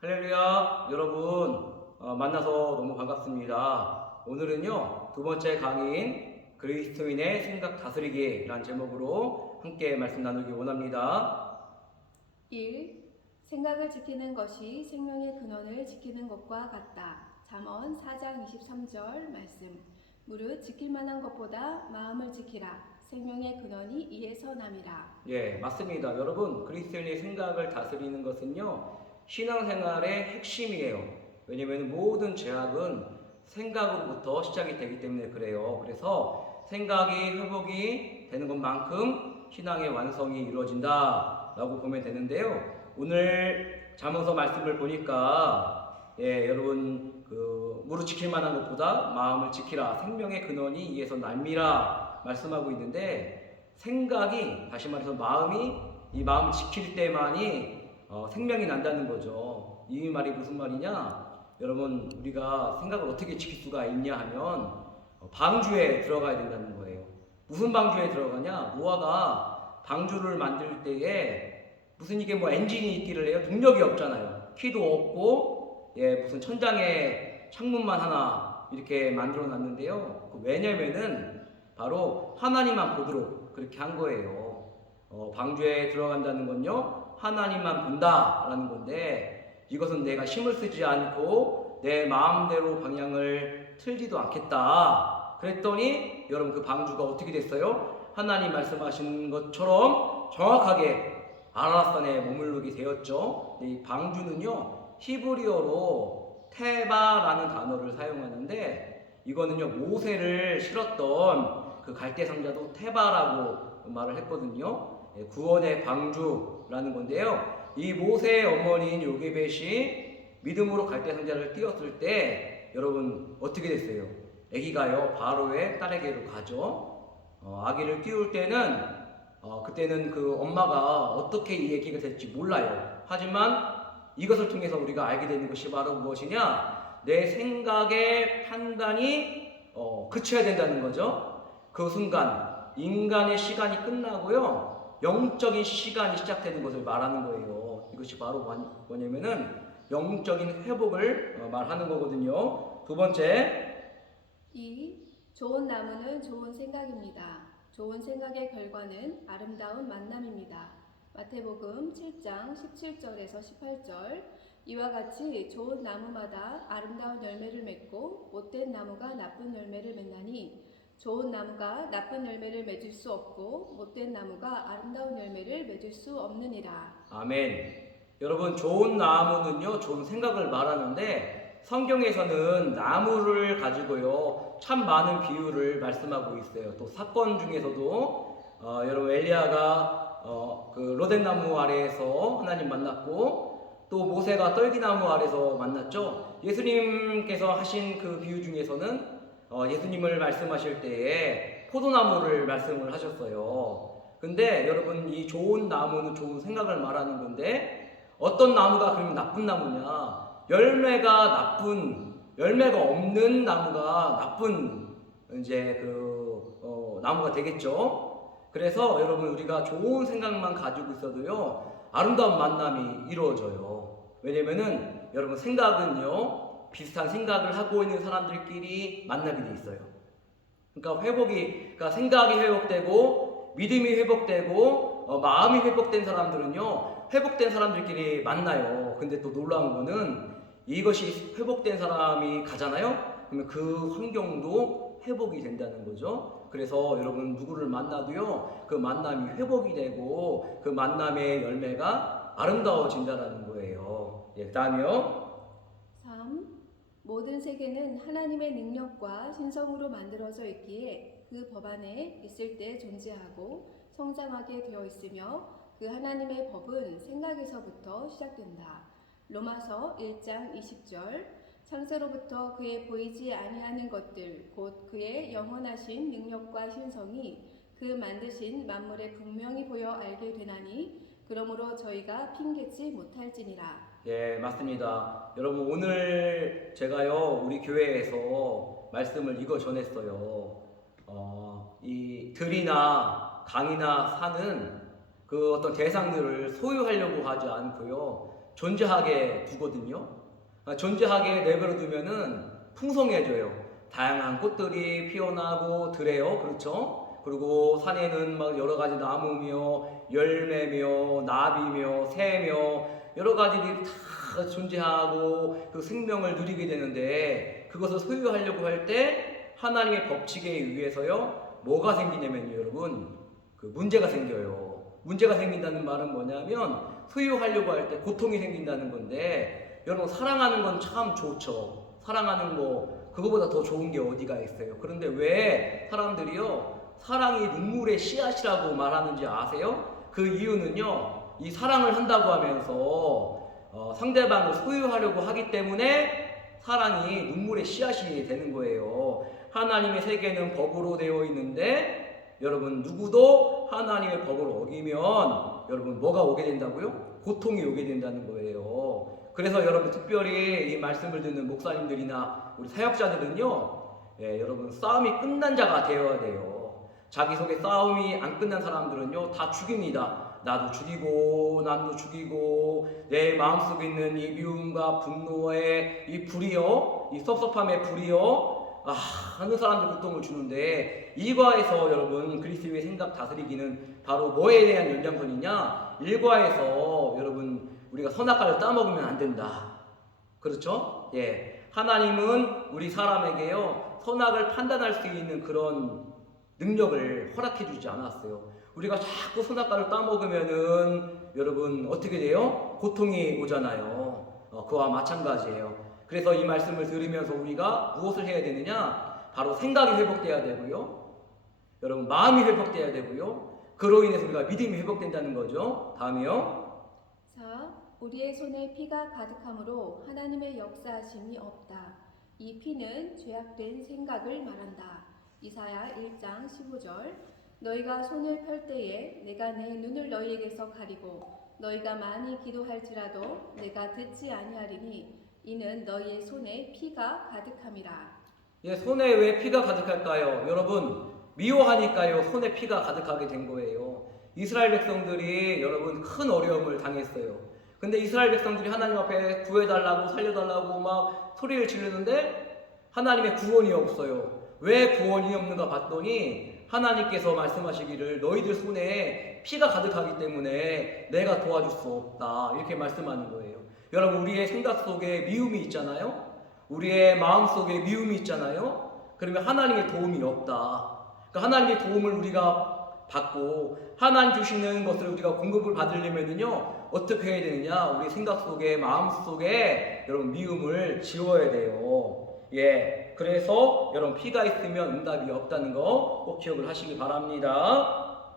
할렐루야, 여러분 만나서 너무 반갑습니다. 오늘은요 두 번째 강의인 그리스도인의 생각 다스리기라는 제목으로 함께 말씀 나누기 원합니다. 1. 생각을 지키는 것이 생명의 근원을 지키는 것과 같다. 잠언 4장 23절 말씀. 무릇 지킬 만한 것보다 마음을 지키라. 생명의 근원이 이에서 남이라. 예, 맞습니다. 여러분, 그리스도인의 생각을 다스리는 것은요 신앙생활의 핵심이에요. 왜냐하면 모든 죄악은 생각으로부터 시작이 되기 때문에 그래요. 그래서 생각이 회복이 되는 것만큼 신앙의 완성이 이루어진다 라고 보면 되는데요. 오늘 잠언서 말씀을 보니까 여러분 무릇 지킬 만한 것보다 마음을 지키라. 생명의 근원이 이에서 남이라 말씀하고 있는데, 생각이, 다시 말해서 이 마음을 지킬 때만이 생명이 난다는 거죠. 이 말이 무슨 말이냐? 여러분, 우리가 생각을 어떻게 지킬 수가 있냐 하면 방주에 들어가야 된다는 거예요. 무슨 방주에 들어가냐? 노아가 방주를 만들 때에 무슨 이게 엔진이 있기를 해요? 동력이 없잖아요. 키도 없고 무슨 천장에 창문만 하나 이렇게 만들어 놨는데요. 왜냐면은 바로 하나님만 보도록 그렇게 한 거예요. 방주에 들어간다는 건요 하나님만 본다라는 건데, 이것은 내가 힘을 쓰지 않고 내 마음대로 방향을 틀지도 않겠다 그랬더니 여러분 그 방주가 어떻게 됐어요? 하나님 말씀하신 것처럼 정확하게 아라라산에 머무르게 되었죠. 이 방주는요 히브리어로 테바라는 단어를 사용하는데, 이거는요 모세를 실었던 그 갈대 상자도 테바라고 말을 했거든요. 구원의 방주라는 건데요. 이 모세의 어머니인 요게벳이 믿음으로 갈대 상자를 띄웠을 때 여러분 어떻게 됐어요? 아기가요 바로의 딸에게로 가죠. 아기를 띄울 때는 그때는 그 엄마가 어떻게 이 아기가 될지 몰라요. 하지만 이것을 통해서 우리가 알게 되는 것이 바로 무엇이냐? 내 생각의 판단이 그쳐야 된다는 거죠. 그 순간 인간의 시간이 끝나고요 영적인 시간이 시작되는 것을 말하는 거예요. 이것이 바로 뭐냐면은 영적인 회복을 말하는 거거든요. 두 번째, 2. 좋은 나무는 좋은 생각입니다. 좋은 생각의 결과는 아름다운 만남입니다. 마태복음 7장 17절에서 18절. 이와 같이 좋은 나무마다 아름다운 열매를 맺고 못된 나무가 나쁜 열매를 맺나니, 좋은 나무가 나쁜 열매를 맺을 수 없고 못된 나무가 아름다운 열매를 맺을 수 없느니라. 아멘. 여러분, 좋은 나무는요 좋은 생각을 말하는데, 성경에서는 나무를 가지고요 참 많은 비유를 말씀하고 있어요. 또 사건 중에서도 여러분 엘리야가 그 로뎀나무 아래에서 하나님 만났고, 또 모세가 떨기나무 아래에서 만났죠. 예수님께서 하신 그 비유 중에서는 예수님을 말씀하실 때에 포도나무를 말씀을 하셨어요. 근데 여러분, 이 좋은 나무는 좋은 생각을 말하는 건데, 어떤 나무가 그러면 나쁜 나무냐? 열매가 없는 나무가 나쁜 나무가 되겠죠. 그래서 여러분, 우리가 좋은 생각만 가지고 있어도요 아름다운 만남이 이루어져요. 왜냐면은 여러분, 생각은요 비슷한 생각을 하고 있는 사람들끼리 만나게 돼 있어요. 그러니까 생각이 회복되고 믿음이 회복되고 마음이 회복된 사람들은요 회복된 사람들끼리 만나요. 근데 또 놀라운 거는, 이것이 회복된 사람이 가잖아요. 그러면 그 환경도 회복이 된다는 거죠. 그래서 여러분, 누구를 만나도요 그 만남이 회복이 되고 그 만남의 열매가 아름다워진다는 거예요. 그다음에요. 3. 모든 세계는 하나님의 능력과 신성으로 만들어져 있기에 그 법 안에 있을 때 존재하고 성장하게 되어 있으며, 그 하나님의 법은 생각에서부터 시작된다. 로마서 1장 20절. 창세로부터 그의 보이지 아니하는 것들 곧 그의 영원하신 능력과 신성이 그 만드신 만물에 분명히 보여 알게 되나니, 그러므로 저희가 핑계치 못할지니라. 예, 맞습니다. 여러분, 오늘 제가요 우리 교회에서 말씀을 이거 전했어요. 이 들이나 강이나 산은 그 어떤 대상들을 소유하려고 하지 않고요 존재하게 두거든요. 존재하게 내버려 두면은 풍성해져요. 다양한 꽃들이 피어나고 들에요. 그렇죠? 그리고 산에는 막 여러 가지 나무며 열매며 나비며 새며 여러 가지들이 다 존재하고 그 생명을 누리게 되는데, 그것을 소유하려고 할 때 하나님의 법칙에 의해서요 뭐가 생기냐면요, 여러분, 그 문제가 생겨요. 문제가 생긴다는 말은 뭐냐면 소유하려고 할 때 고통이 생긴다는 건데, 여러분 사랑하는 건 참 좋죠. 사랑하는 거 그거보다 더 좋은 게 어디가 있어요. 그런데 왜 사람들이요 사랑이 눈물의 씨앗이라고 말하는지 아세요? 그 이유는요, 이 사랑을 한다고 하면서 상대방을 소유하려고 하기 때문에 사랑이 눈물의 씨앗이 되는 거예요. 하나님의 세계는 법으로 되어 있는데, 여러분 누구도 하나님의 법을 어기면 여러분 뭐가 오게 된다고요? 고통이 오게 된다는 거예요. 그래서 여러분 특별히 이 말씀을 듣는 목사님들이나 우리 사역자들은요, 여러분 싸움이 끝난 자가 되어야 돼요. 자기 속에 싸움이 안 끝난 사람들은요 다 죽입니다. 나도 죽이고 남도 죽이고 내 마음속에 있는 이 미움과 분노의 이 불이요, 이 섭섭함의 불이요, 하는 사람들 고통을 주는데, 이과에서 여러분 그리스도의 생각 다스리기는 바로 뭐에 대한 연장선이냐? 일과에서 여러분 우리가 선악과를 따먹으면 안 된다. 그렇죠? 하나님은 우리 사람에게요 선악을 판단할 수 있는 그런 능력을 허락해 주지 않았어요. 우리가 자꾸 선악과를 따먹으면은 여러분 어떻게 돼요? 고통이 오잖아요. 그와 마찬가지예요. 그래서 이 말씀을 들으면서 우리가 무엇을 해야 되느냐? 바로 생각이 회복돼야 되고요, 여러분 마음이 회복돼야 되고요, 그로 인해서 우리가 믿음이 회복된다는 거죠. 다음이요. 자, 우리의 손에 피가 가득함으로 하나님의 역사하심이 없다. 이 피는 죄악된 생각을 말한다. 이사야 1장 15절. 너희가 손을 펼 때에 내가 내 눈을 너희에게서 가리고 너희가 많이 기도할지라도 내가 듣지 아니하리니 이는 너희의 손에 피가 가득함이라. 손에 왜 피가 가득할까요? 여러분 미워하니까요 손에 피가 가득하게 된 거예요. 이스라엘 백성들이 여러분 큰 어려움을 당했어요. 근데 이스라엘 백성들이 하나님 앞에 구해달라고 살려달라고 막 소리를 지르는데 하나님의 구원이 없어요. 왜 구원이 없는가 봤더니 하나님께서 말씀하시기를 너희들 손에 피가 가득하기 때문에 내가 도와줄 수 없다, 이렇게 말씀하는 거예요. 여러분 우리의 생각 속에 미움이 있잖아요. 우리의 마음 속에 미움이 있잖아요. 그러면 하나님의 도움이 없다. 그러니까 하나님의 도움을 우리가 받고 하나님 주시는 것을 우리가 공급을 받으려면요 어떻게 해야 되느냐? 우리 생각 속에 마음 속에 여러분 미움을 지워야 돼요. 그래서 여러분 피가 있으면 응답이 없다는 거 꼭 기억을 하시기 바랍니다.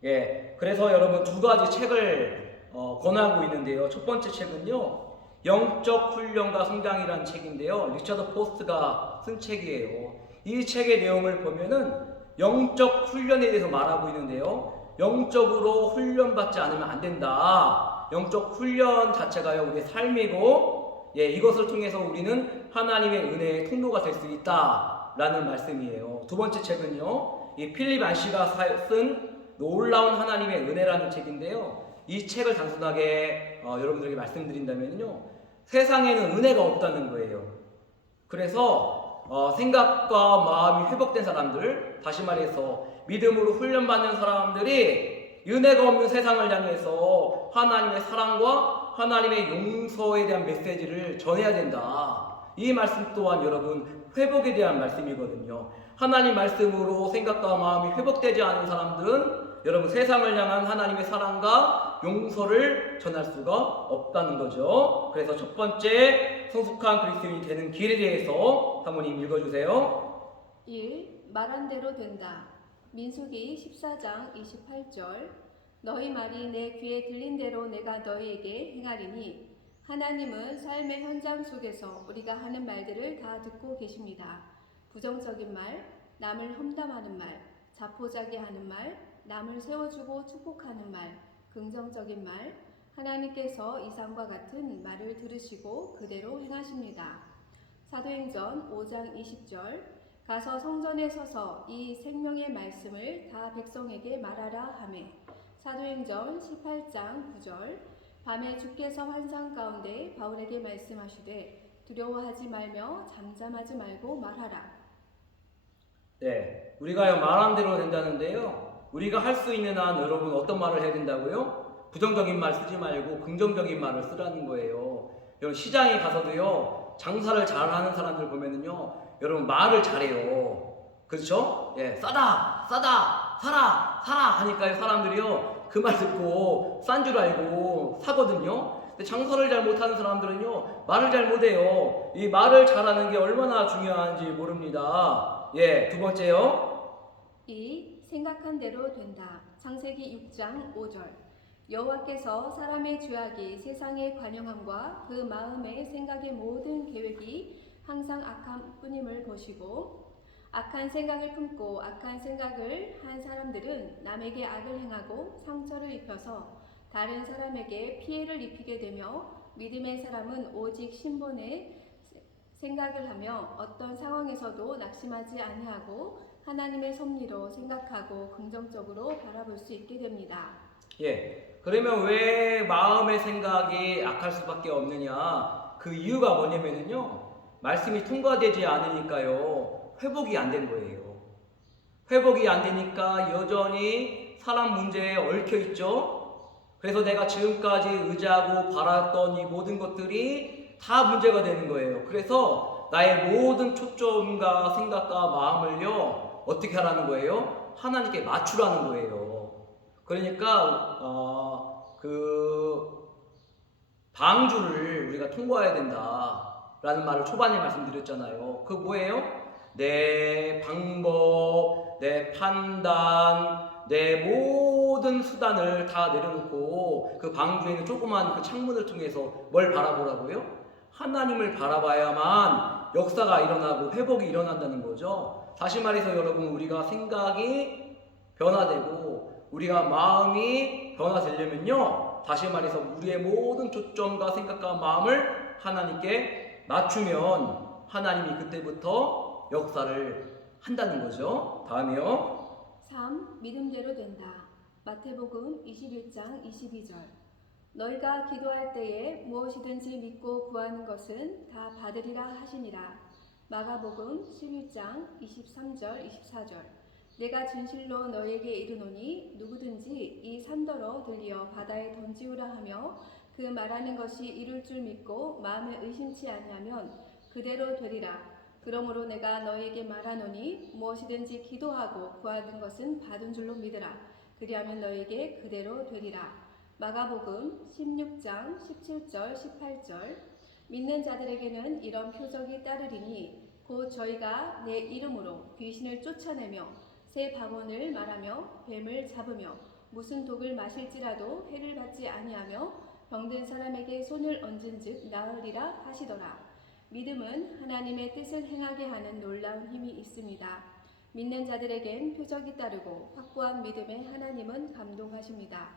그래서 여러분 두 가지 책을 권하고 있는데요. 첫 번째 책은요 영적 훈련과 성장이라는 책인데요, 리처드 포스트가 쓴 책이에요. 이 책의 내용을 보면은 영적 훈련에 대해서 말하고 있는데요, 영적으로 훈련받지 않으면 안 된다. 영적 훈련 자체가요 우리의 삶이고, 이것을 통해서 우리는 하나님의 은혜의 통로가 될 수 있다라는 말씀이에요. 두 번째 책은요 이 필립 안시가 쓴 놀라운 하나님의 은혜라는 책인데요, 이 책을 단순하게 여러분들에게 말씀드린다면요 세상에는 은혜가 없다는 거예요. 그래서 생각과 마음이 회복된 사람들, 다시 말해서 믿음으로 훈련받는 사람들이 은혜가 없는 세상을 향해서 하나님의 사랑과 하나님의 용서에 대한 메시지를 전해야 된다. 이 말씀 또한 여러분 회복에 대한 말씀이거든요. 하나님 말씀으로 생각과 마음이 회복되지 않은 사람들은 여러분 세상을 향한 하나님의 사랑과 용서를 전할 수가 없다는 거죠. 그래서 첫 번째 성숙한 그리스도인이 되는 길에 대해서 사모님 읽어주세요. 1. 말한 대로 된다. 민수기 14장 28절. 너희 말이 내 귀에 들린 대로 내가 너희에게 행하리니. 하나님은 삶의 현장 속에서 우리가 하는 말들을 다 듣고 계십니다. 부정적인 말, 남을 험담하는 말, 자포자기하는 말, 남을 세워주고 축복하는 말, 긍정적인 말, 하나님께서 이상과 같은 말을 들으시고 그대로 행하십니다. 사도행전 5장 20절. 가서 성전에 서서 이 생명의 말씀을 다 백성에게 말하라 하매. 사도행전 18장 9절. 밤에 주께서 환상 가운데 바울에게 말씀하시되 두려워하지 말며 잠잠하지 말고 말하라. 네, 우리가요 말한 대로 된다는데요. 우리가 할 수 있는 한 여러분 어떤 말을 해야 된다고요? 부정적인 말 쓰지 말고 긍정적인 말을 쓰라는 거예요. 여러분 시장에 가서도요 장사를 잘하는 사람들 보면은요 여러분 말을 잘해요. 그렇죠? 예, 싸다, 싸다, 사라, 사라 하니까요 사람들이요 그 말 듣고 싼 줄 알고 사거든요. 근데 장사를 잘 못하는 사람들은요 말을 잘 못해요. 이 말을 잘하는 게 얼마나 중요한지 모릅니다. 예, 두 번째요. 2. 생각한 대로 된다. 창세기 6장 5절. 여호와께서 사람의 죄악이 세상의 관용함과 그 마음의 생각의 모든 계획이 항상 악함 뿐임을 보시고 악한 생각을 품고 악한 생각을 한 사람들은 남에게 악을 행하고 상처를 입혀서 다른 사람에게 피해를 입히게 되며 믿음의 사람은 오직 신본의 생각을 하며 어떤 상황에서도 낙심하지 아니하고 하나님의 섭리로 생각하고 긍정적으로 바라볼 수 있게 됩니다. 예, 그러면 왜 마음의 생각이 악할 수밖에 없느냐? 그 이유가 뭐냐면은요, 말씀이 통과되지 않으니까요, 회복이 안 된 거예요. 회복이 안 되니까 여전히 사람 문제에 얽혀 있죠. 그래서 내가 지금까지 의지하고 바랐던 이 모든 것들이 다 문제가 되는 거예요. 그래서 나의 모든 초점과 생각과 마음을요, 어떻게 하라는 거예요? 하나님께 맞추라는 거예요. 그러니까 그 방주를 우리가 통과해야 된다라는 말을 초반에 말씀드렸잖아요. 그 뭐예요? 내 방법, 내 판단, 내 모든 수단을 다 내려놓고 그 방주에 있는 조그만 그 창문을 통해서 뭘 바라보라고요? 하나님을 바라봐야만 역사가 일어나고 회복이 일어난다는 거죠. 다시 말해서 여러분, 우리가 생각이 변화되고 우리가 마음이 변화되려면요, 다시 말해서 우리의 모든 초점과 생각과 마음을 하나님께 맞추면 하나님이 그때부터 역사를 한다는 거죠. 다음이요. 3. 믿음대로 된다. 마태복음 21장 22절. 너희가 기도할 때에 무엇이든지 믿고 구하는 것은 다 받으리라 하시니라. 마가복음 11장 23절 24절. 내가 진실로 너희에게 이르노니 누구든지 이 산더러 들리어 바다에 던지우라 하며 그 말하는 것이 이룰 줄 믿고 마음에 의심치 아니하면 그대로 되리라. 그러므로 내가 너희에게 말하노니 무엇이든지 기도하고 구하는 것은 받은 줄로 믿으라. 그리하면 너희에게 그대로 되리라. 마가복음 16장 17절 18절. 믿는 자들에게는 이런 표적이 따르리니 곧 저희가 내 이름으로 귀신을 쫓아내며 새 방언을 말하며 뱀을 잡으며 무슨 독을 마실지라도 해를 받지 아니하며 병든 사람에게 손을 얹은즉 나으리라 하시더라. 믿음은 하나님의 뜻을 행하게 하는 놀라운 힘이 있습니다. 믿는 자들에겐 표적이 따르고 확고한 믿음에 하나님은 감동하십니다.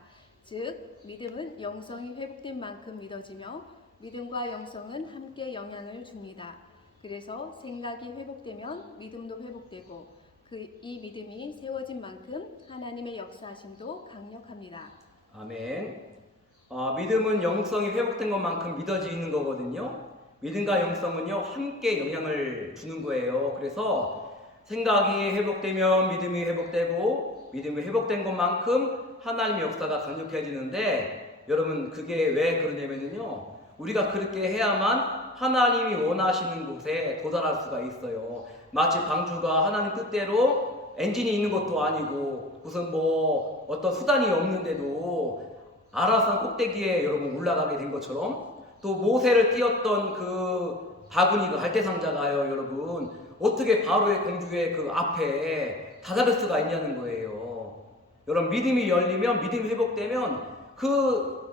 즉, 믿음은 영성이 회복된 만큼 믿어지며 믿음과 영성은 함께 영향을 줍니다. 그래서 생각이 회복되면 믿음도 회복되고 이 믿음이 세워진 만큼 하나님의 역사하심도 강력합니다. 아멘. 믿음은 영성이 회복된 것만큼 믿어지는 거거든요. 믿음과 영성은요 함께 영향을 주는 거예요. 그래서 생각이 회복되면 믿음이 회복되고 믿음이 회복된 것만큼 하나님의 역사가 강력해지는데, 여러분 그게 왜 그러냐면요, 우리가 그렇게 해야만 하나님이 원하시는 곳에 도달할 수가 있어요. 마치 방주가 하나님 뜻대로 엔진이 있는 것도 아니고 무슨 뭐 어떤 수단이 없는데도 아라산 꼭대기에 여러분 올라가게 된 것처럼, 또 모세를 띄었던 그 바구니, 그 갈대상자가요 여러분 어떻게 바로의 공주의 그 앞에 다다를 수가 있냐는 거예요. 여러분 믿음이 열리면, 믿음이 회복되면 그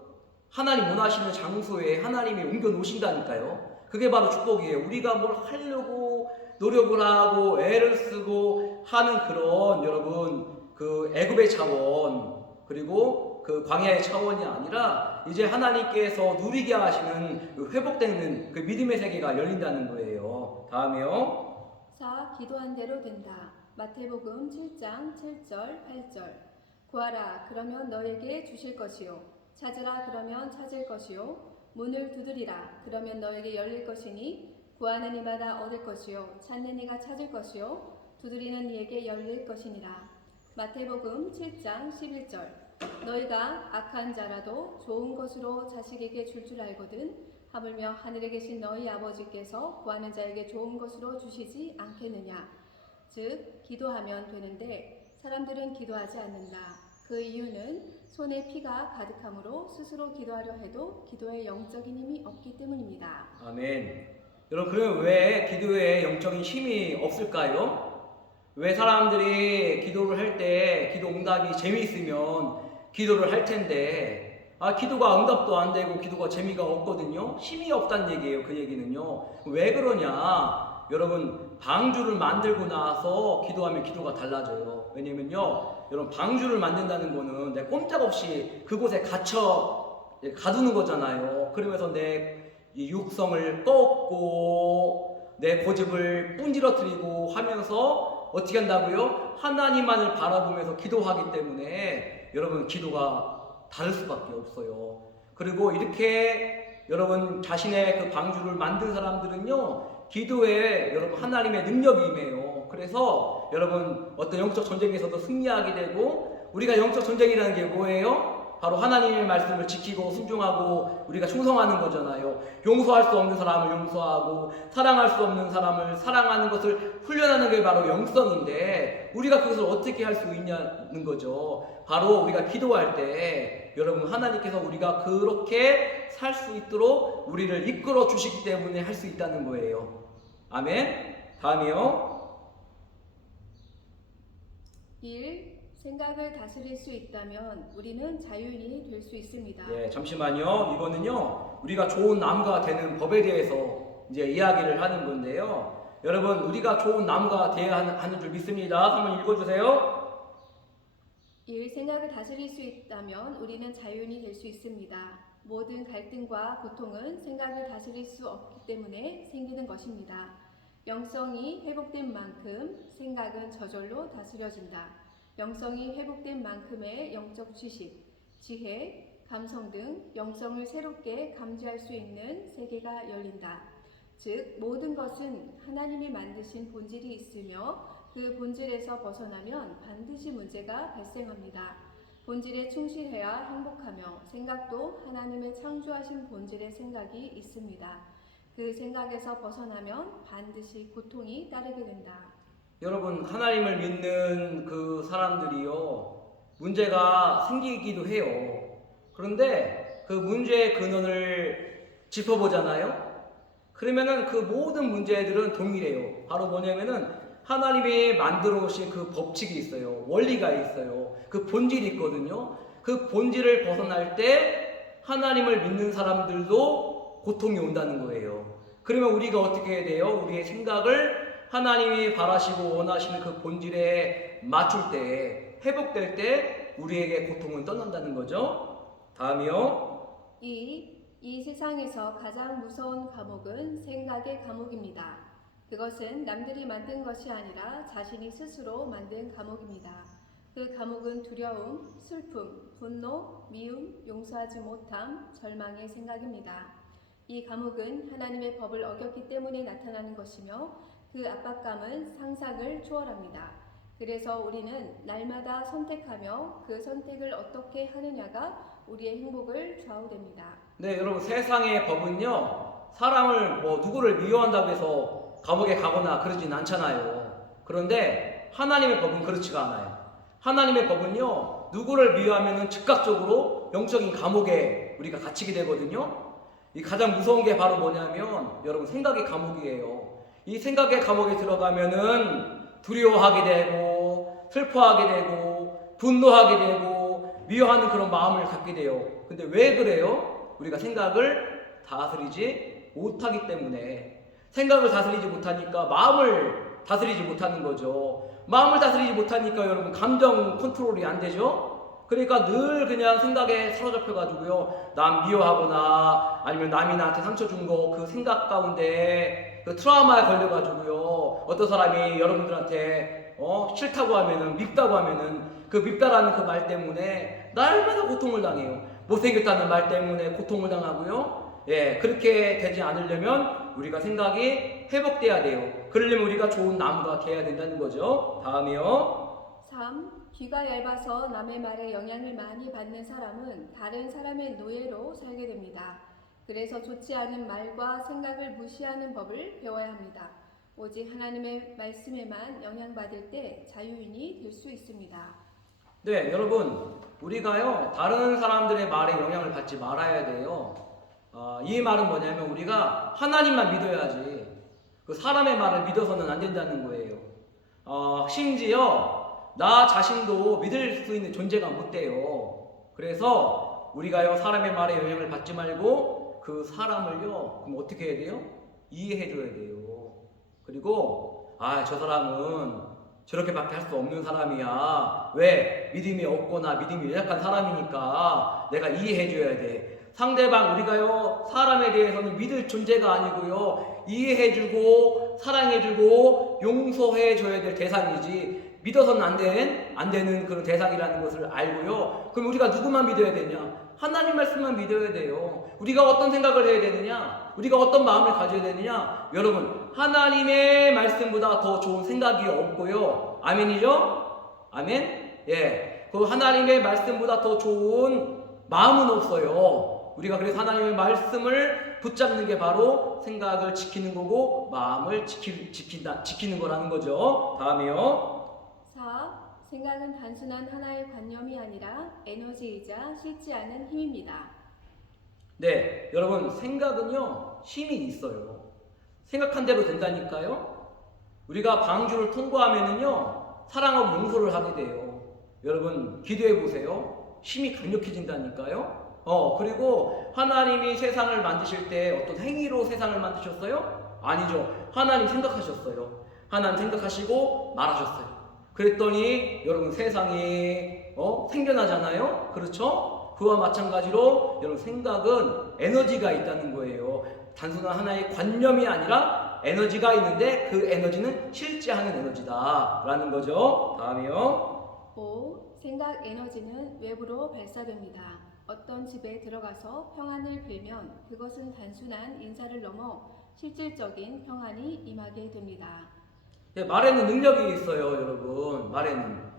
하나님 원하시는 장소에 하나님이 옮겨 놓으신다니까요. 그게 바로 축복이에요. 우리가 뭘 하려고 노력을 하고 애를 쓰고 하는 그런 여러분 그 애굽의 차원, 그리고 그 광야의 차원이 아니라 이제 하나님께서 누리게 하시는 그 회복되는 그 믿음의 세계가 열린다는 거예요. 다음에요. 4. 기도한 대로 된다. 마태복음 7장 7절 8절. 구하라 그러면 너에게 주실 것이요 찾으라 그러면 찾을 것이요 문을 두드리라 그러면 너에게 열릴 것이니 구하는 이마다 얻을 것이요 찾는 이가 찾을 것이요 두드리는 이에게 열릴 것이니라. 마태복음 7장 11절. 너희가 악한 자라도 좋은 것으로 자식에게 줄 줄 알거든 하물며 하늘에 계신 너희 아버지께서 구하는 자에게 좋은 것으로 주시지 않겠느냐. 즉 기도하면 되는데 사람들은 기도하지 않는다. 그 이유는 손에 피가 가득하므로 스스로 기도하려 해도 기도에 영적인 힘이 없기 때문입니다. 아멘. 여러분, 그러면 왜 기도에 영적인 힘이 없을까요? 왜 사람들이 기도를 할 때 기도 응답이 재미있으면 기도를 할 텐데 기도가 응답도 안 되고 기도가 재미가 없거든요. 힘이 없다는 얘기예요. 그 얘기는요. 왜 그러냐? 여러분, 방주를 만들고 나서 기도하면 기도가 달라져요. 왜냐면요, 여러분, 방주를 만든다는 거는 내 꼼짝없이 그곳에 가두는 거잖아요. 그러면서 내 이 육성을 꺾고 내 고집을 분지러뜨리고 하면서 어떻게 한다고요? 하나님만을 바라보면서 기도하기 때문에 여러분, 기도가 다를 수밖에 없어요. 그리고 이렇게 여러분 자신의 그 방주를 만든 사람들은요, 기도에 여러분 하나님의 능력이 임해요. 그래서 여러분 어떤 영적 전쟁에서도 승리하게 되고, 우리가 영적 전쟁이라는 게 뭐예요? 바로 하나님의 말씀을 지키고 순종하고 우리가 충성하는 거잖아요. 용서할 수 없는 사람을 용서하고 사랑할 수 없는 사람을 사랑하는 것을 훈련하는 게 바로 영성인데, 우리가 그것을 어떻게 할 수 있냐는 거죠. 바로 우리가 기도할 때 여러분, 하나님께서 우리가 그렇게 살 수 있도록 우리를 이끌어 주시기 때문에 할 수 있다는 거예요. 아멘. 다음이요. 1. 생각을 다스릴 수 있다면 우리는 자유인이 될 수 있습니다. 네, 잠시만요. 이거는요, 우리가 좋은 나무가 되는 법에 대해서 이제 이야기를 하는 건데요. 여러분, 우리가 좋은 나무가 되어야 하는 줄 믿습니다. 한번 읽어주세요. 1. 생각을 다스릴 수 있다면 우리는 자유인이 될 수 있습니다. 모든 갈등과 고통은 생각을 다스릴 수 없기 때문에 생기는 것입니다. 영성이 회복된 만큼 생각은 저절로 다스려진다. 영성이 회복된 만큼의 영적 지식, 지혜, 감성 등 영성을 새롭게 감지할 수 있는 세계가 열린다. 즉 모든 것은 하나님이 만드신 본질이 있으며 그 본질에서 벗어나면 반드시 문제가 발생합니다. 본질에 충실해야 행복하며 생각도 하나님의 창조하신 본질의 생각이 있습니다. 그 생각에서 벗어나면 반드시 고통이 따르게 된다. 여러분, 하나님을 믿는 그 사람들이요, 문제가 생기기도 해요. 그런데 그 문제의 근원을 짚어보잖아요. 그러면은 그 모든 문제들은 동일해요. 바로 뭐냐면은 하나님이 만들어 오신 그 법칙이 있어요. 원리가 있어요. 그 본질이 있거든요. 그 본질을 벗어날 때 하나님을 믿는 사람들도 고통이 온다는 거예요. 그러면 우리가 어떻게 해야 돼요? 우리의 생각을 하나님이 바라시고 원하시는 그 본질에 맞출 때, 회복될 때 우리에게 고통은 떠난다는 거죠. 다음이요. 이 세상에서 가장 무서운 감옥은 생각의 감옥입니다. 그것은 남들이 만든 것이 아니라 자신이 스스로 만든 감옥입니다. 그 감옥은 두려움, 슬픔, 분노, 미움, 용서하지 못함, 절망의 생각입니다. 이 감옥은 하나님의 법을 어겼기 때문에 나타나는 것이며 그 압박감은 상상을 초월합니다. 그래서 우리는 날마다 선택하며 그 선택을 어떻게 하느냐가 우리의 행복을 좌우됩니다. 네, 여러분, 세상의 법은요, 사람을 누구를 미워한다고 해서 감옥에 가거나 그러진 않잖아요. 그런데 하나님의 법은 그렇지가 않아요. 하나님의 법은요, 누구를 미워하면 즉각적으로 영적인 감옥에 우리가 갇히게 되거든요. 이 가장 무서운 게 바로 뭐냐면 여러분, 생각의 감옥이에요. 이 생각의 감옥에 들어가면은 두려워하게 되고 슬퍼하게 되고 분노하게 되고 미워하는 그런 마음을 갖게 돼요. 근데 왜 그래요? 우리가 생각을 다스리지 못하기 때문에. 생각을 다스리지 못하니까 마음을 다스리지 못하는 거죠. 마음을 다스리지 못하니까 여러분, 감정 컨트롤이 안 되죠. 그러니까 늘 그냥 생각에 사로잡혀 가지고요, 남 미워하거나 아니면 남이 나한테 상처 준 거, 그 생각 가운데 그 트라우마에 걸려가지고요, 어떤 사람이 여러분들한테 싫다고 하면은, 밉다고 하면은 그 밉다라는 그 말 때문에 날마다 고통을 당해요. 못생겼다는 말 때문에 고통을 당하고요. 예, 그렇게 되지 않으려면 우리가 생각이 회복돼야 돼요. 그러려면 우리가 좋은 나무가 돼야 된다는 거죠. 다음이요. 3. 귀가 얇아서 남의 말에 영향을 많이 받는 사람은 다른 사람의 노예로 살게 됩니다. 그래서 좋지 않은 말과 생각을 무시하는 법을 배워야 합니다. 오직 하나님의 말씀에만 영향받을 때 자유인이 될 수 있습니다. 네, 여러분, 우리가요, 다른 사람들의 말에 영향을 받지 말아야 돼요. 이 말은 뭐냐면 우리가 하나님만 믿어야지 그 사람의 말을 믿어서는 안 된다는 거예요. 심지어 나 자신도 믿을 수 있는 존재가 못 돼요. 그래서 우리가요, 사람의 말에 영향을 받지 말고 그 사람을요, 그럼 어떻게 해야 돼요? 이해해 줘야 돼요. 그리고 저 사람은 저렇게밖에 할 수 없는 사람이야. 왜? 믿음이 없거나 믿음이 연약한 사람이니까 내가 이해해 줘야 돼. 상대방, 우리가요, 사람에 대해서는 믿을 존재가 아니고요, 이해해 주고 사랑해 주고 용서해 줘야 될 대상이지 믿어서는 안 되는 그런 대상이라는 것을 알고요. 그럼 우리가 누구만 믿어야 되냐? 하나님 말씀만 믿어야 돼요. 우리가 어떤 생각을 해야 되느냐? 우리가 어떤 마음을 가져야 되느냐? 여러분, 하나님의 말씀보다 더 좋은 생각이 없고요. 아멘이죠? 아멘? 예. 그 하나님의 말씀보다 더 좋은 마음은 없어요. 우리가 그래서 하나님의 말씀을 붙잡는 게 바로 생각을 지키는 거고 마음을 지키는 거라는 거죠. 다음이요. 4. 생각은 단순한 하나의 관념이 아니라 에너지이자 식지 않은 힘입니다. 네, 여러분, 생각은요, 힘이 있어요. 생각한 대로 된다니까요. 우리가 방주를 통과하면은요, 사랑하고 용서를 하게 돼요. 여러분, 기도해 보세요. 힘이 강력해진다니까요. 그리고 하나님이 세상을 만드실 때 어떤 행위로 세상을 만드셨어요? 아니죠. 하나님 생각하셨어요. 하나님 생각하시고 말하셨어요. 그랬더니 여러분, 세상이 생겨나잖아요. 그렇죠? 그와 마찬가지로 여러분, 생각은 에너지가 있다는 거예요. 단순한 하나의 관념이 아니라 에너지가 있는데 그 에너지는 실제하는 에너지다라는 거죠. 다음이요. 5. 생각 에너지는 외부로 발사됩니다. 어떤 집에 들어가서 평안을 빌면 그것은 단순한 인사를 넘어 실질적인 평안이 임하게 됩니다. 예, 말에는 능력이 있어요, 여러분. 말에는.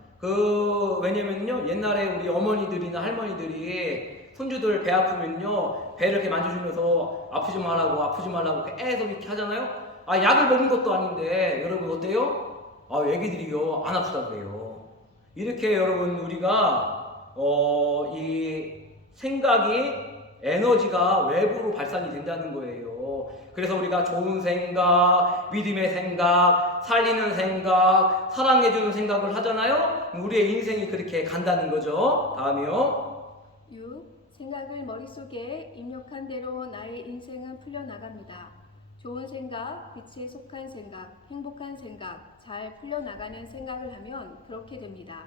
왜냐면요, 옛날에 우리 어머니들이나 할머니들이 손주들 배 아프면요, 배를 이렇게 만져주면서 아프지 말라고 계속 이렇게 하잖아요? 약을 먹는 것도 아닌데, 여러분 어때요? 애기들이요, 안 아프다 그래요. 이렇게 여러분, 우리가, 이 생각이, 에너지가 외부로 발산이 된다는 거예요. 그래서 우리가 좋은 생각, 믿음의 생각, 살리는 생각, 사랑해주는 생각을 하잖아요? 우리의 인생이 그렇게 간다는 거죠. 다음이요. 6. 생각을 머릿속에 입력한 대로 나의 인생은 풀려나갑니다. 좋은 생각, 빛에 속한 생각, 행복한 생각, 잘 풀려나가는 생각을 하면 그렇게 됩니다.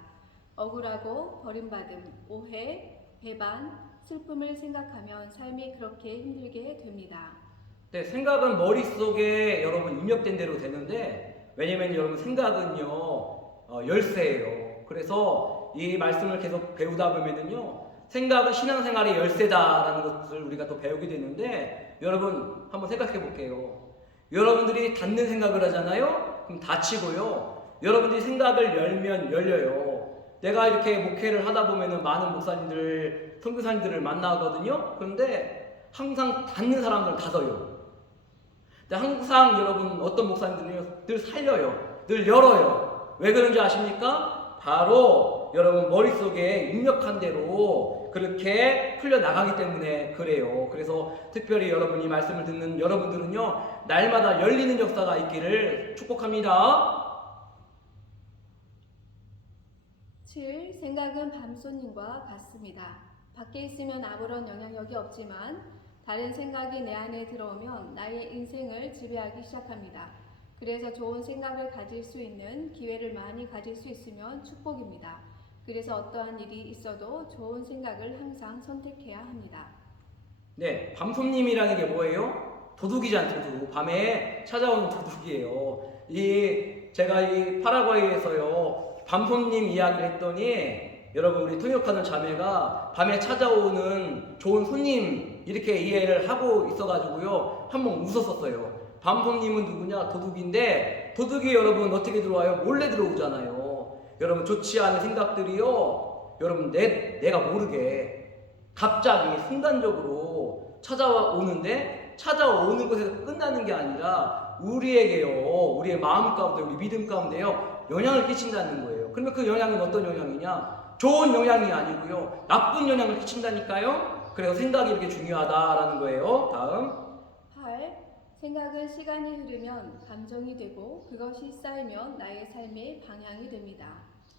억울하고 버림받음, 오해, 배반, 슬픔을 생각하면 삶이 그렇게 힘들게 됩니다. 네, 생각은 머릿속에 여러분 입력된 대로 되는데, 왜냐면 여러분 생각은요, 열쇠예요. 그래서 이 말씀을 계속 배우다 보면은요, 생각은 신앙생활의 열쇠다라는 것을 우리가 또 배우게 되는데, 여러분 한번 생각해 볼게요. 여러분들이 닫는 생각을 하잖아요? 그럼 닫히고요. 여러분들이 생각을 열면 열려요. 내가 이렇게 목회를 하다 보면은 많은 목사님들, 선교사님들을 만나거든요. 그런데 항상 닫는 사람들은 닫아요. 근데 항상 여러분 어떤 목사님들은요, 늘 살려요. 늘 열어요. 왜 그런지 아십니까? 바로 여러분 머릿속에 입력한 대로 그렇게 풀려나가기 때문에 그래요. 그래서 특별히 여러분이 말씀을 듣는 여러분들은요, 날마다 열리는 역사가 있기를 축복합니다. 7. 생각은 밤손님과 같습니다. 밖에 있으면 아무런 영향력이 없지만 다른 생각이 내 안에 들어오면 나의 인생을 지배하기 시작합니다. 그래서 좋은 생각을 가질 수 있는 기회를 많이 가질 수 있으면 축복입니다. 그래서 어떠한 일이 있어도 좋은 생각을 항상 선택해야 합니다. 네, 밤손님이라는 게 뭐예요? 도둑이잖아요, 도둑. 밤에 찾아오는 도둑이에요. 제가 이 파라과이에서요, 밤손님 이야기를 했더니, 여러분 우리 통역하는 자매가 밤에 찾아오는 좋은 손님 이렇게 이해를 하고 있어가지고요 한번 웃었었어요. 밤 손님은 누구냐? 도둑인데 도둑이 여러분 어떻게 들어와요? 몰래 들어오잖아요. 여러분 좋지 않은 생각들이요 여러분 내가 모르게 갑자기 순간적으로 찾아오는데 찾아오는 것에서 끝나는 게 아니라 우리에게요 우리의 마음 가운데 우리 믿음 가운데요 영향을 끼친다는 거예요. 그러면 그 영향은 어떤 영향이냐? 좋은 영향이 아니고요 나쁜 영향을 끼친다니까요. 그래서 생각이 이렇게 중요하다라는 거예요. 다음 8. 생각은 시간이 흐르면 감정이 되고 그것이 쌓이면 나의 삶의 방향이 됩니다.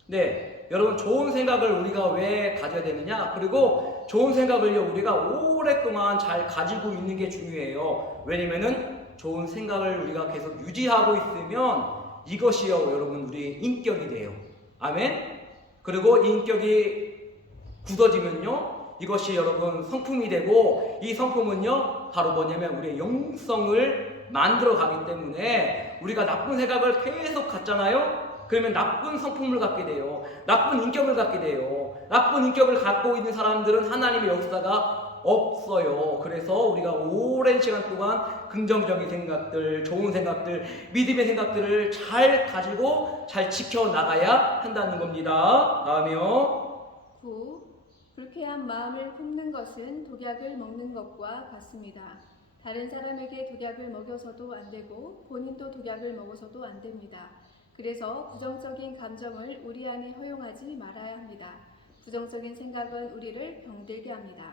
네, 여러분 좋은 생각을 우리가 왜 가져야 되느냐? 그리고 좋은 생각을요 우리가 오랫동안 잘 가지고 있는 게 중요해요. 왜냐면은 좋은 생각을 우리가 계속 유지하고 있으면 이것이요 여러분 우리의 인격이 돼요. 아멘. 그리고 이 인격이 굳어지면요 이것이 여러분 성품이 되고 이 성품은요 바로 뭐냐면 우리의 영성을 만들어 가기 때문에 우리가 나쁜 생각을 계속 갖잖아요. 그러면 나쁜 성품을 갖게 돼요. 나쁜 인격을 갖게 돼요. 나쁜 인격을 갖고 있는 사람들은 하나님의 역사가 없어요. 그래서 우리가 오랜 시간 동안 긍정적인 생각들, 좋은 생각들, 믿음의 생각들을 잘 가지고 잘 지켜나가야 한다는 겁니다. 다음이요. 9. 불쾌한 마음을 품는 것은 독약을 먹는 것과 같습니다. 다른 사람에게 독약을 먹여서도 안 되고 본인도 독약을 먹어서도 안 됩니다. 그래서 부정적인 감정을 우리 안에 허용하지 말아야 합니다. 부정적인 생각은 우리를 병들게 합니다.